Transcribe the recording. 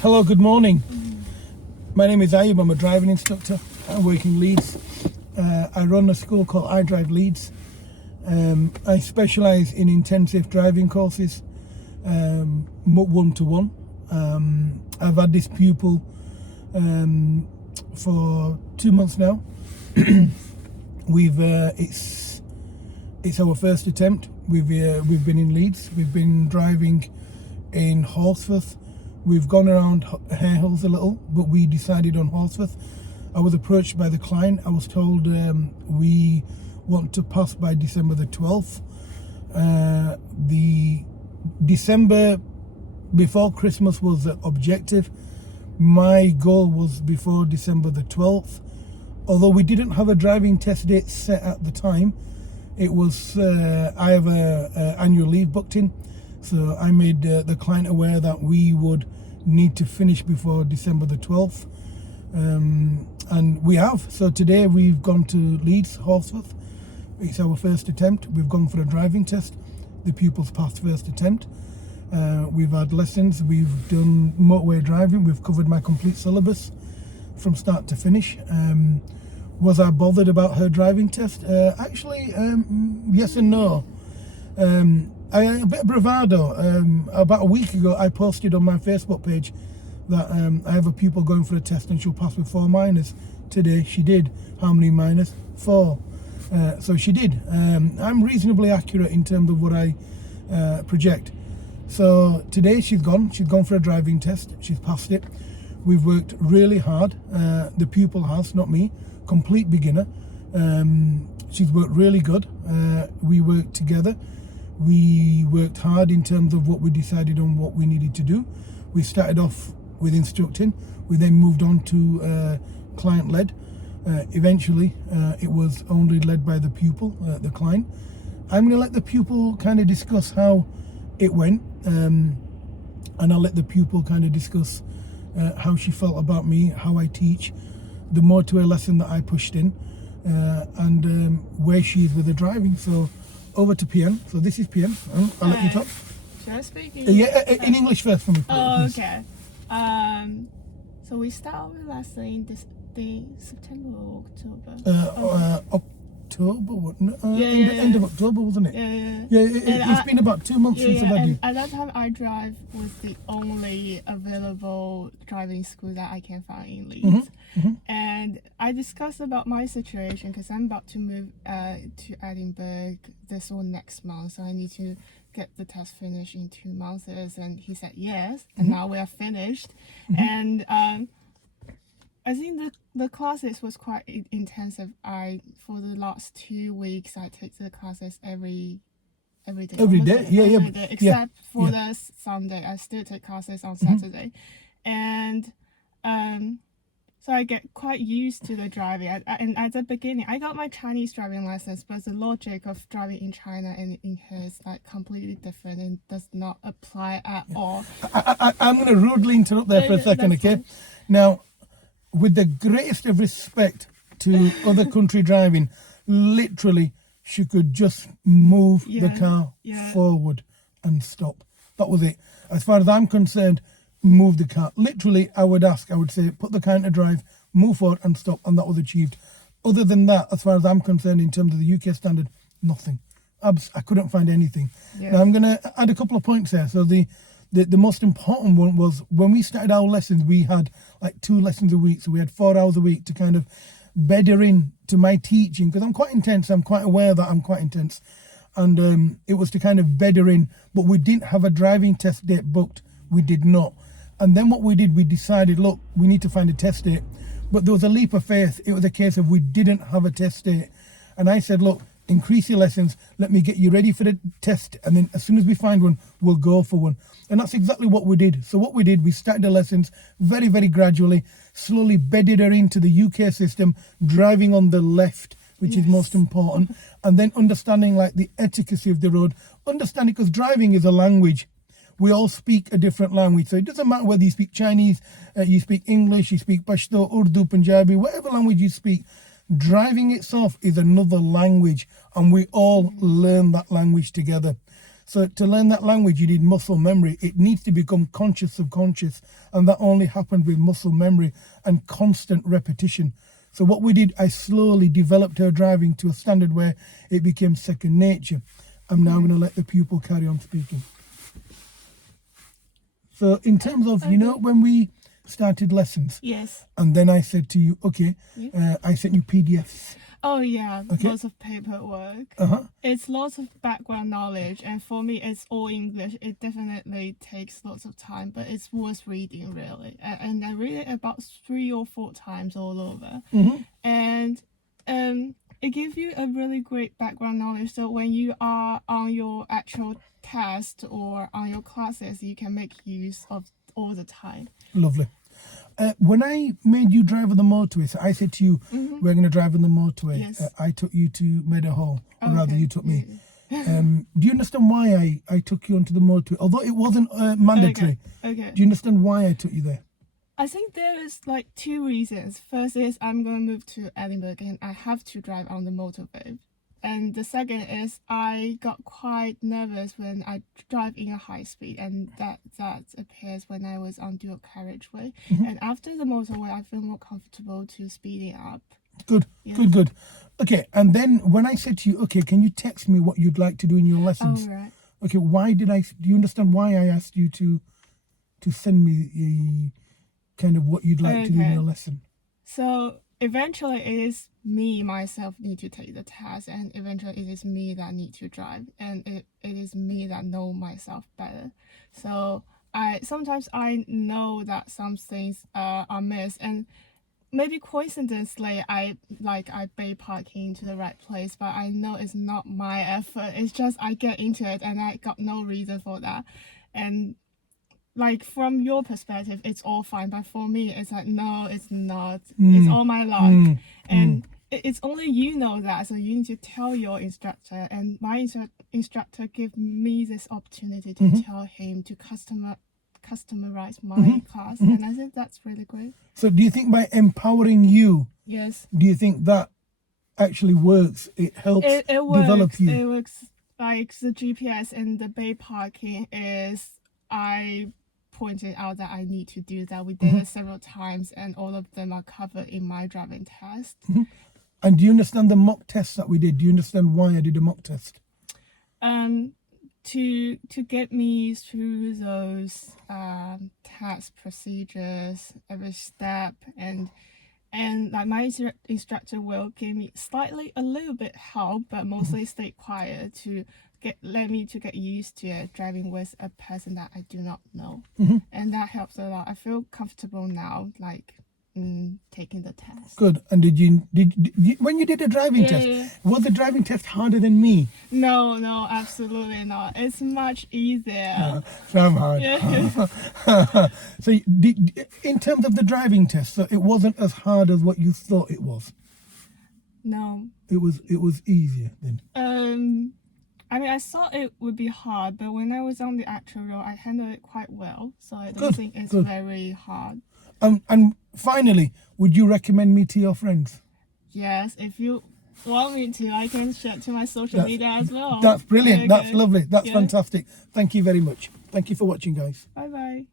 Hello, good morning. My name is Ayub. I'm a driving instructor. I work in Leeds. I run a school called I Drive Leeds. I specialise in intensive driving courses, one-to-one. I've had this pupil for 2 months now. It's our first attempt. We've been in Leeds. We've been driving in Horsforth. We've gone around Hare Hills a little, but we decided on Horsforth. I was approached by the client. I was told we want to pass by December the 12th. The December before Christmas was the objective. My goal was before December the 12th. Although we didn't have a driving test date set at the time, it was I have a annual leave booked in. So I made the client aware that we would need to finish before December the 12th. And we have. So today we've gone to Leeds, Horsforth. It's our first attempt. We've gone for a driving test. The pupils passed first attempt. We've had lessons. We've done motorway driving. We've covered my complete syllabus from start to finish. Was I bothered about her driving test? Actually, yes and no. A bit of bravado. About a week ago, I posted on my Facebook page that I have a pupil going for a test and she'll pass with 4 minors. Today, she did. How many minors? 4. So she did. I'm reasonably accurate in terms of what I project. So today, she's gone for a driving test. She's passed it. We've worked really hard. The pupil has, not me. Complete beginner. She's worked really good. We worked together. We worked hard in terms of what we decided on what we needed to do. We started off with instructing. We then moved on to client-led. Eventually, it was only led by the pupil, the client. I'm going to let the pupil kind of discuss how it went, and I'll let the pupil kind of discuss how she felt about me, how I teach, the motorway lesson that I pushed in, and where she is with the driving. So over to PM. So this is PM. I'll let you talk. Should I speak Yeah, in English first for me. Oh, please. okay. So we start our lesson in the September or October. October, wasn't it? Yeah. End of October, wasn't it? Yeah. It's been about 2 months since I've had you. And at that time, I Drive was the only available driving school that I can find in Leeds. And I discussed about my situation because I'm about to move to Edinburgh this or next month, so I need to get the test finished in 2 months. And he said yes, and now we are finished. And I think the classes was quite intensive. For the last 2 weeks, I take the classes every day. Every day? Yeah. Except for the Sunday, I still take classes on Saturday. And so I get quite used to the driving. And at the beginning, I got my Chinese driving license, but the logic of driving in China and in here is like completely different and does not apply at all. I'm going to rudely interrupt there for a second, okay? Fine. Now, with the greatest of respect to other country driving, literally, she could just move the car forward and stop. That was it. As far as I'm concerned, move the car. Literally, I would say, put the car into drive, move forward and stop, and that was achieved. Other than that, as far as I'm concerned, in terms of the UK standard, nothing. I couldn't find anything. Yes. Now, I'm going to add a couple of points there. So the most important one was when we started our lessons, we had like 2 lessons a week. So we had 4 hours a week to kind of bed her in to my teaching, because I'm quite intense. I'm quite aware that I'm quite intense. And it was to kind of bed her in, but we didn't have a driving test date booked. We did not. And then what we did, we decided, look, we need to find a test date. But there was a leap of faith. It was a case of we didn't have a test date. And I said, look, increase your lessons. Let me get you ready for the test. And then as soon as we find one, we'll go for one. And that's exactly what we did. So what we did, we started the lessons very, very gradually, slowly bedded her into the UK system, driving on the left, which is most important. And then understanding like the etiquette of the road. Understanding, because driving is a language. We all speak a different language. So it doesn't matter whether you speak Chinese, you speak English, you speak Pashto, Urdu, Punjabi, whatever language you speak. Driving itself is another language, and we all learn that language together. So to learn that language, you need muscle memory. It needs to become conscious subconscious, and that only happened with muscle memory and constant repetition. So what we did, I slowly developed her driving to a standard where it became second nature. I'm now going to let the pupil carry on speaking. So in terms of, you know, when we started lessons, Yes. and then I said to you, okay, Yeah. I sent you PDFs. Oh yeah, Okay. lots of paperwork. Uh-huh. It's lots of background knowledge, and for me, it's all English. It definitely takes lots of time, but it's worth reading really. And I read it about 3 or 4 times all over, and it gives you a really great background knowledge. So when you are on your actual test or on your classes, you can make use of all the time. Lovely. When I made you drive on the motorway, so I said to you, we're going to drive on the motorway. Yes. I took you to Meadowhall, or rather Okay. you took me. Do you understand why I took you onto the motorway? Although it wasn't mandatory. Okay. Do you understand why I took you there? I think there is like 2 reasons. First is I'm going to move to Edinburgh and I have to drive on the motorway. And the second is I got quite nervous when I drive in a high speed, and that appears when I was on dual carriageway. And after the motorway, I feel more comfortable to speeding up. Good, Yeah. good. Okay, and then when I said to you, okay, can you text me what you'd like to do in your lessons? Oh, right. Okay, why did do you understand why I asked you to send me kind of what you'd like to do in Okay. your lesson? So eventually it is me myself need to take the test, and eventually it is me that need to drive, and it is me that know myself better. So sometimes I know that some things are missed, and maybe coincidentally I pay parking to the right place, but I know it's not my effort. It's just I get into it and I got no reason for that. And like from your perspective, it's all fine, but for me, it's like no, it's not. It's all my luck, and it's only you know that. So you need to tell your instructor, and my instructor gave me this opportunity to tell him to customize my class, and I think that's really great. So do you think by empowering you, Yes, do you think that actually works? It helps it works. develop you? It works. Like the GPS and the bay parking is I pointed out that I need to do that. We did it several times, and all of them are covered in my driving test. And do you understand the mock test that we did? Do you understand why I did a mock test? To get me through those test procedures, every step, and like my instructor will give me a little bit help, but mostly stay quiet to let me to get used to it, driving with a person that I do not know, and that helps a lot. I feel comfortable now, like taking the test. Good. And did you when you did the driving test, Yeah. was the driving test harder than me? No, absolutely not. It's much easier. I'm hard. Yeah. So in terms of the driving test, so it wasn't as hard as what you thought it was. No. It was easier then. I mean, I thought it would be hard, but when I was on the actual road, I handled it quite well. So I don't Good, think it's good. very hard. And finally, would you recommend me to your friends? Yes, if you want me to, I can share it to my social media as well. That's brilliant. Okay. That's lovely. That's Yeah. fantastic. Thank you very much. Thank you for watching, guys. Bye bye.